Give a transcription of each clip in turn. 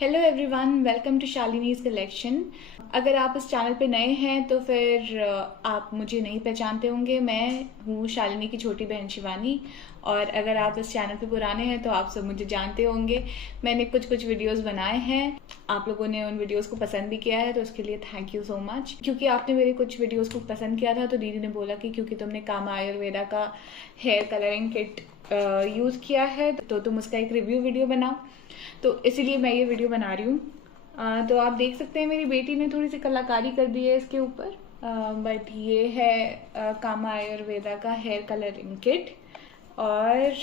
Hello everyone, welcome to Shalini's collection. अगर आप इस चैनल पे नए हैं तो फिर आप मुझे नहीं पहचानते होंगे। मैं हूँ शालिनी की छोटी बहन शिवानी। और अगर आप इस चैनल पे पुराने हैं तो आप सब मुझे जानते होंगे। मैंने कुछ वीडियोस बनाए हैं, आप लोगों ने उन वीडियोस को पसंद भी किया है, तो उसके लिए थैंक यू सो मच। क्योंकि आपने मेरे कुछ वीडियोस को पसंद किया था तो दीदी ने बोला कि क्योंकि तुमने कामा आयुर्वेदा का हेयर कलरिंग किट यूज़ किया है तो तुम उसका एक रिव्यू वीडियो बनाओ। तो इसीलिए मैं ये वीडियो बना रही हूँ। तो आप देख सकते हैं मेरी बेटी ने थोड़ी सी कलाकारी कर दी है इसके ऊपर। बट ये है कामा आयुर्वेदा का हेयर कलरिंग किट, और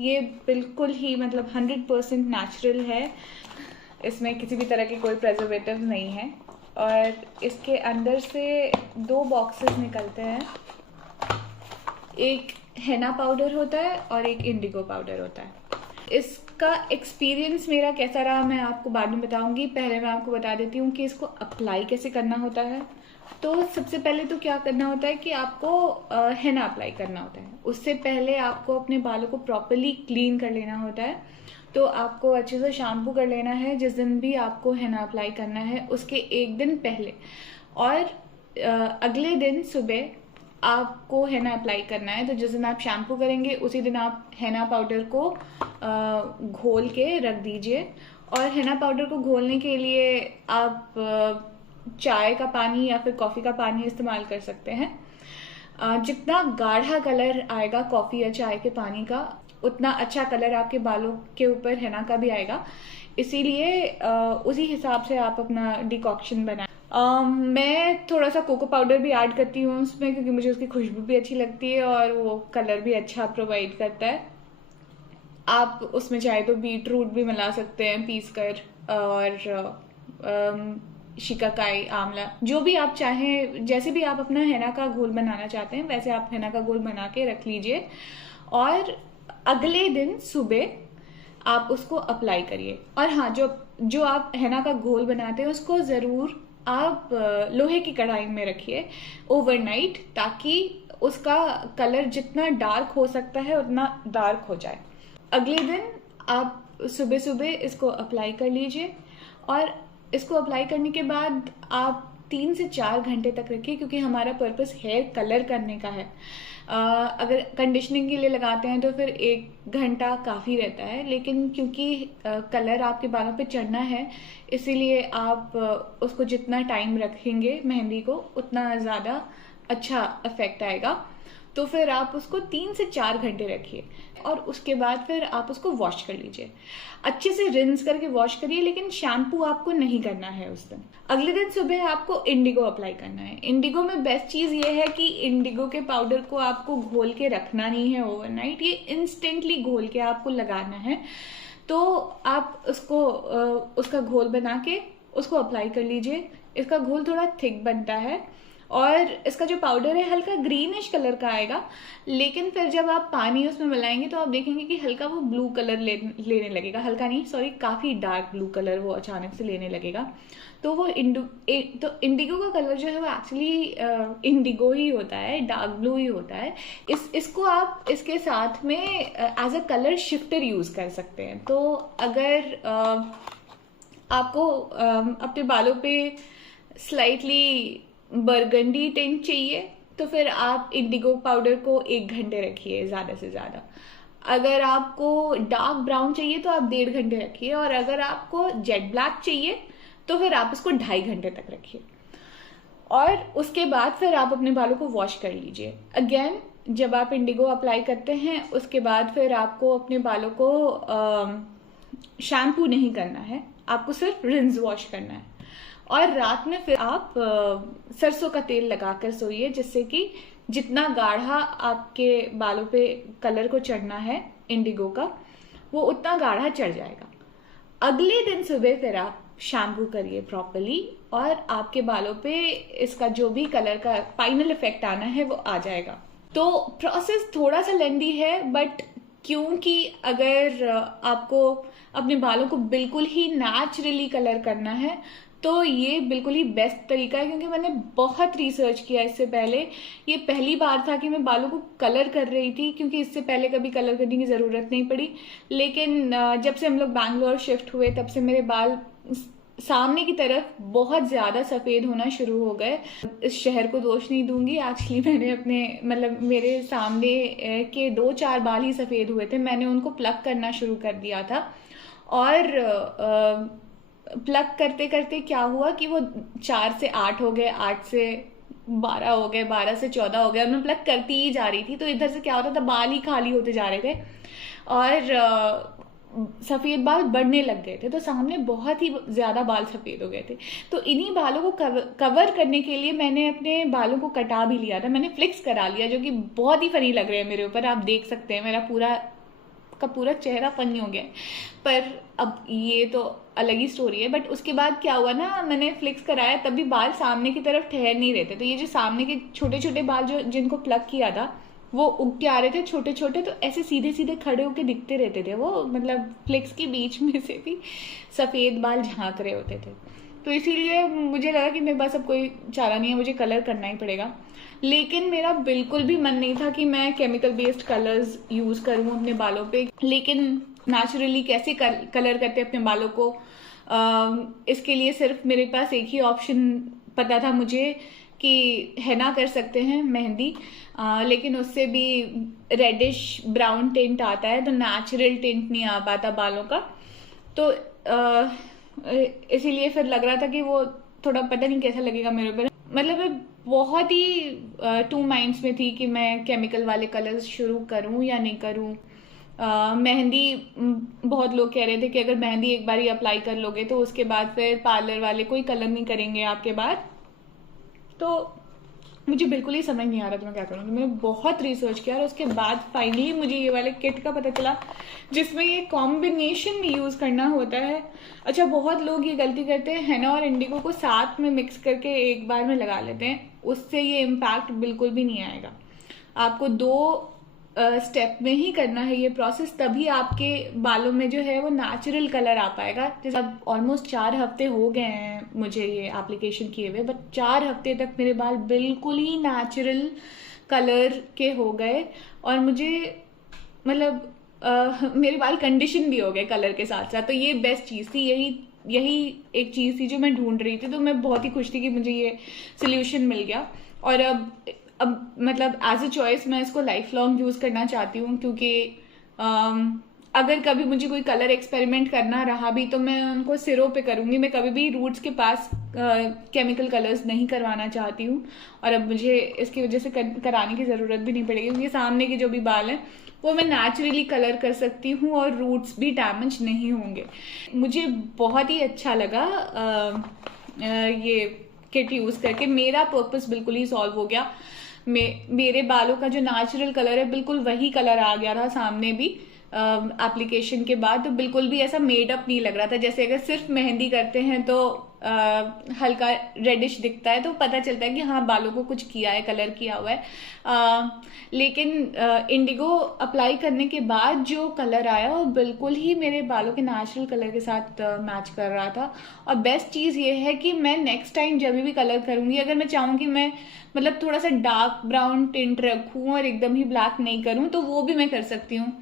ये बिल्कुल ही मतलब 100% नेचुरल है। इसमें किसी भी तरह के कोई प्रिजर्वेटिव नहीं है। और इसके अंदर से 2 बॉक्सेस निकलते हैं। एक हेना पाउडर होता है और एक इंडिगो पाउडर होता है। इसका एक्सपीरियंस मेरा कैसा रहा मैं आपको बाद में बताऊंगी। पहले मैं आपको बता देती हूँ कि इसको अप्लाई कैसे करना होता है। तो सबसे पहले तो क्या करना होता है कि आपको हेना अप्लाई करना होता है। उससे पहले आपको अपने बालों को प्रॉपरली क्लीन कर लेना होता है। तो आपको अच्छे से शैम्पू कर लेना है जिस दिन भी आपको हेना अप्लाई करना है उसके एक दिन पहले, और अगले दिन सुबह आपको हेना अप्लाई करना है। तो जिस दिन आप शैम्पू करेंगे उसी दिन आप हेना पाउडर को घोल के रख दीजिए। और हेना पाउडर को घोलने के लिए आप चाय का पानी या फिर कॉफ़ी का पानी इस्तेमाल कर सकते हैं। जितना गाढ़ा कलर आएगा कॉफ़ी या चाय के पानी का, उतना अच्छा कलर आपके बालों के ऊपर हेना का भी आएगा। इसीलिए उसी हिसाब से आप अपना डिकॉक्शन बनाएं। मैं थोड़ा सा कोको पाउडर भी ऐड करती हूँ उसमें, क्योंकि मुझे उसकी खुशबू भी अच्छी लगती है और वो कलर भी अच्छा प्रोवाइड करता है। आप उसमें चाहे तो बीट रूट भी मिला सकते हैं पीस कर, और शिकाकाई, आंवला, जो भी आप चाहें। जैसे भी आप अपना हेना का घोल बनाना चाहते हैं वैसे आप हेना का घोल बना के रख लीजिए। और अगले दिन सुबह आप उसको अप्लाई करिए। और हाँ, जो आप हेना का घोल बनाते हैं उसको ज़रूर आप लोहे की कढ़ाई में रखिए ओवरनाइट, ताकि उसका कलर जितना डार्क हो सकता है उतना डार्क हो जाए। अगले दिन आप सुबह सुबह इसको अप्लाई कर लीजिए। और इसको अप्लाई करने के बाद आप 3 से 4 घंटे तक रखिए, क्योंकि हमारा पर्पस हेयर कलर करने का है। अगर कंडीशनिंग के लिए लगाते हैं तो फिर 1 घंटा काफ़ी रहता है, लेकिन क्योंकि कलर आपके बालों पे चढ़ना है इसीलिए आप उसको जितना टाइम रखेंगे मेहंदी को उतना ज़्यादा अच्छा इफेक्ट आएगा। तो फिर आप उसको 3 से 4 घंटे रखिए और उसके बाद फिर आप उसको वॉश कर लीजिए। अच्छे से रिंस करके वॉश करिए, लेकिन शैम्पू आपको नहीं करना है उस दिन। अगले दिन सुबह आपको इंडिगो अप्लाई करना है। इंडिगो में बेस्ट चीज़ ये है कि इंडिगो के पाउडर को आपको घोल के रखना नहीं है ओवरनाइट, ये इंस्टेंटली घोल के आपको लगाना है। तो आप उसको उसका घोल बना के उसको अप्लाई कर लीजिए। इसका घोल थोड़ा थिक बनता है और इसका जो पाउडर है हल्का ग्रीनिश कलर का आएगा, लेकिन फिर जब आप पानी उसमें मिलाएंगे तो आप देखेंगे कि हल्का वो ब्लू कलर लेने लगेगा। हल्का नहीं, सॉरी, काफ़ी डार्क ब्लू कलर वो अचानक से लेने लगेगा। तो वो तो इंडिगो का कलर जो है वो एक्चुअली इंडिगो ही होता है, डार्क ब्लू ही होता है। इसको आप इसके साथ में as a colour shifter use कर सकते हैं। तो अगर आपको अपने बालों पे स्लाइटली बरगंडी टिंट चाहिए तो फिर आप इंडिगो पाउडर को 1 घंटे रखिए ज़्यादा से ज़्यादा। अगर आपको डार्क ब्राउन चाहिए तो आप 1.5 घंटे रखिए, और अगर आपको जेट ब्लैक चाहिए तो फिर आप इसको 2.5 घंटे तक रखिए। और उसके बाद फिर आप अपने बालों को वॉश कर लीजिए। अगेन, जब आप इंडिगो अप्लाई करते हैं उसके बाद फिर आपको अपने बालों को शैम्पू नहीं करना है, आपको सिर्फ रिंस वॉश करना है। और रात में फिर आप सरसों का तेल लगाकर सोइए, जिससे कि जितना गाढ़ा आपके बालों पे कलर को चढ़ना है इंडिगो का, वो उतना गाढ़ा चढ़ जाएगा। अगले दिन सुबह फिर आप शैम्पू करिए प्रॉपरली, और आपके बालों पे इसका जो भी कलर का फाइनल इफेक्ट आना है वो आ जाएगा। तो प्रोसेस थोड़ा सा लेंदी है, बट क्योंकि अगर आपको अपने बालों को बिल्कुल ही नेचुरली कलर करना है तो ये बिल्कुल ही बेस्ट तरीका है, क्योंकि मैंने बहुत रिसर्च किया इससे पहले। ये पहली बार था कि मैं बालों को कलर कर रही थी, क्योंकि इससे पहले कभी कलर करने की ज़रूरत नहीं पड़ी। लेकिन जब से हम लोग बैंगलोर शिफ्ट हुए तब से मेरे बाल सामने की तरफ बहुत ज़्यादा सफ़ेद होना शुरू हो गए। इस शहर को दोष नहीं दूंगी, एक्चुअली मैंने अपने मतलब मेरे सामने के 2-4 बाल ही सफ़ेद हुए थे, मैंने उनको प्लग करना शुरू कर दिया था। और प्लग करते करते क्या हुआ कि वो 4 से 8 हो गए, 8 से 12 हो गए, 12 से 14 हो गए, और मैं प्लग करती ही जा रही थी। तो इधर से क्या होता था, बाल ही खाली होते जा रहे थे और सफ़ेद बाल बढ़ने लग गए थे, तो सामने बहुत ही ज़्यादा बाल सफ़ेद हो गए थे। तो इन्हीं बालों को कवर करने के लिए मैंने अपने बालों को कटा भी लिया था, मैंने फ्लिक्स करा लिया, जो कि बहुत ही फनी लग रहे हैं मेरे ऊपर। आप देख सकते हैं मेरा पूरा चेहरा फनी हो गया है, पर अब ये तो अलग ही स्टोरी है। बट उसके बाद क्या हुआ ना, मैंने फ्लिक्स कराया तब भी बाल सामने की तरफ ठहर नहीं रहे थे। तो ये जो सामने के छोटे छोटे बाल जो जिनको प्लग किया था वो उग के आ रहे थे छोटे छोटे, तो ऐसे सीधे सीधे खड़े होके दिखते रहते थे वो, मतलब फ्लिक्स के बीच में से भी सफ़ेद बाल झांक रहे होते थे। तो इसीलिए मुझे लगा कि मेरे पास अब कोई चारा नहीं है, मुझे कलर करना ही पड़ेगा। लेकिन मेरा बिल्कुल भी मन नहीं था कि मैं केमिकल बेस्ड कलर्स यूज़ करूँ अपने बालों पे। लेकिन नेचुरली कैसे कलर करते अपने बालों को, इसके लिए सिर्फ मेरे पास एक ही ऑप्शन पता था मुझे कि हैना कर सकते हैं, मेहंदी। लेकिन उससे भी रेडिश ब्राउन टिंट आता है, तो नेचुरल टिंट नहीं आ पाता बालों का। तो इसीलिए फिर लग रहा था कि वो थोड़ा पता नहीं कैसा लगेगा मेरे ऊपर। मतलब मैं बहुत ही 2 माइंड्स में थी कि मैं केमिकल वाले कलर्स शुरू करूं या नहीं करूं। मेहंदी, बहुत लोग कह रहे थे कि अगर मेहंदी एक बार ही अप्लाई कर लोगे तो उसके बाद फिर पार्लर वाले कोई कलर नहीं करेंगे आपके बाद। तो मुझे बिल्कुल ही समझ नहीं आ रहा था मैं क्या करूँगी। मैंने बहुत रिसर्च किया और उसके बाद फाइनली मुझे ये वाले किट का पता चला जिसमें ये कॉम्बिनेशन भी यूज़ करना होता है। अच्छा, बहुत लोग ये गलती करते हैं, हैना और इंडिगो को साथ में मिक्स करके एक बार में लगा लेते हैं, उससे ये इम्पैक्ट बिल्कुल भी नहीं आएगा। आपको 2 स्टेप में ही करना है ये प्रोसेस, तभी आपके बालों में जो है वो नेचुरल कलर आ पाएगा। जैसे अब ऑलमोस्ट 4 हफ्ते हो गए हैं मुझे ये एप्लीकेशन किए हुए, बट 4 हफ्ते तक मेरे बाल बिल्कुल ही नेचुरल कलर के हो गए। और मुझे मतलब मेरे बाल कंडीशन भी हो गए कलर के साथ साथ। तो ये बेस्ट चीज़ थी, यही एक चीज़ थी जो मैं ढूंढ रही थी। तो मैं बहुत ही खुश थी कि मुझे ये सोल्यूशन मिल गया। और अब मतलब एज अ चॉइस मैं इसको लाइफ लॉन्ग यूज़ करना चाहती हूँ, क्योंकि अगर कभी मुझे कोई कलर एक्सपेरिमेंट करना रहा भी तो मैं उनको सिरों पे करूँगी। मैं कभी भी रूट्स के पास केमिकल कलर्स नहीं करवाना चाहती हूँ। और अब मुझे इसकी वजह से कराने की ज़रूरत भी नहीं पड़ेगी, क्योंकि सामने के जो भी बाल हैं वो मैं नेचुरली कलर कर सकती हूँ और रूट्स भी डैमेज नहीं होंगे। मुझे बहुत ही अच्छा लगा ये किट यूज़ करके। मेरा पर्पस बिल्कुल ही सॉल्व हो गया। मेरे बालों का जो नेचुरल कलर है बिल्कुल वही कलर आ गया था सामने भी एप्लीकेशन के बाद। तो बिल्कुल भी ऐसा मेडअप नहीं लग रहा था। जैसे अगर सिर्फ मेहंदी करते हैं तो हल्का रेडिश दिखता है, तो पता चलता है कि हाँ बालों को कुछ किया है, कलर किया हुआ है। लेकिन इंडिगो अप्लाई करने के बाद जो कलर आया वो बिल्कुल ही मेरे बालों के नेचुरल कलर के साथ मैच कर रहा था। और बेस्ट चीज़ ये है कि मैं नेक्स्ट टाइम जब भी कलर करूँगी, अगर मैं चाहूँ कि मैं मतलब थोड़ा सा डार्क ब्राउन टिंट रखूँ और एकदम ही ब्लैक नहीं करूँ, तो वो भी मैं कर सकती हूँ।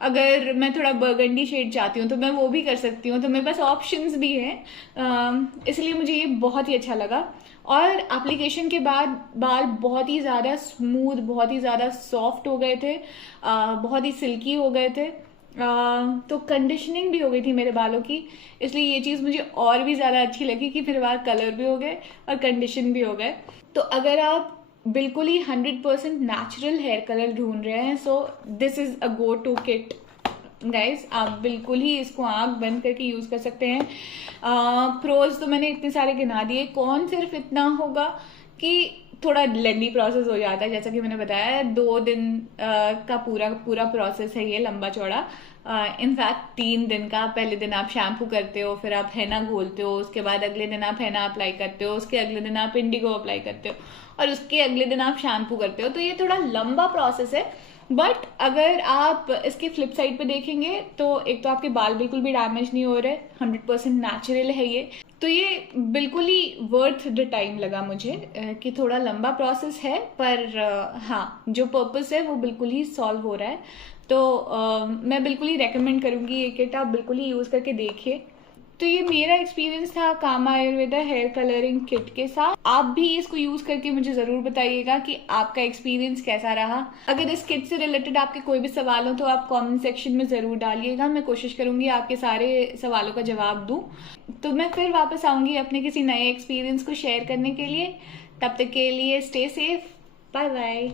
अगर मैं थोड़ा बर्गंडी शेड चाहती हूँ तो मैं वो भी कर सकती हूँ। तो मेरे पास ऑप्शंस भी हैं, इसलिए मुझे ये बहुत ही अच्छा लगा। और एप्लीकेशन के बाद बाल बहुत ही ज़्यादा स्मूथ, बहुत ही ज़्यादा सॉफ्ट हो गए थे, बहुत ही सिल्की हो गए थे। तो कंडीशनिंग भी हो गई थी मेरे बालों की, इसलिए ये चीज़ मुझे और भी ज़्यादा अच्छी लगी कि फिर बाल कलर भी हो गए और कंडीशन भी हो गए। तो अगर आप बिल्कुल ही 100% नेचुरल हेयर कलर ढूंढ रहे हैं, so this is a go to kit guys. आप बिल्कुल ही इसको आंख बंद करके यूज़ कर सकते हैं। प्रोज तो मैंने इतने सारे गिना दिए, कौन सिर्फ इतना होगा कि थोड़ा लेंदी प्रोसेस हो जाता है। जैसा कि मैंने बताया 2 दिन का पूरा प्रोसेस है ये, लंबा चौड़ा। इनफैक्ट 3 दिन का। पहले दिन आप शैम्पू करते हो, फिर आप हैना घोलते हो, उसके बाद अगले दिन आप हैना अप्लाई करते हो, उसके अगले दिन आप इंडिगो अप्लाई करते हो, और उसके अगले दिन आप शैम्पू करते हो। तो ये थोड़ा लंबा प्रोसेस है। बट अगर आप इसके फ्लिप साइड पे देखेंगे तो एक तो आपके बाल बिल्कुल भी डैमेज नहीं हो रहे, 100% नेचुरल है ये। तो ये बिल्कुल ही वर्थ द टाइम लगा मुझे, कि थोड़ा लंबा प्रोसेस है पर हाँ, जो पर्पस है वो बिल्कुल ही सॉल्व हो रहा है। तो मैं बिल्कुल ही रेकमेंड करूँगी ये किट, आप बिल्कुल ही यूज़ करके देखिए। तो ये मेरा एक्सपीरियंस था कामा आयुर्वेदा हेयर कलरिंग किट के साथ। आप भी इसको यूज करके मुझे जरूर बताइएगा कि आपका एक्सपीरियंस कैसा रहा। अगर इस किट से रिलेटेड आपके कोई भी सवाल हो तो आप कमेंट सेक्शन में जरूर डालिएगा, मैं कोशिश करूंगी आपके सारे सवालों का जवाब दूं। तो मैं फिर वापस आऊंगी अपने किसी नए एक्सपीरियंस को शेयर करने के लिए। तब तक के लिए स्टे सेफ, बाय बाय।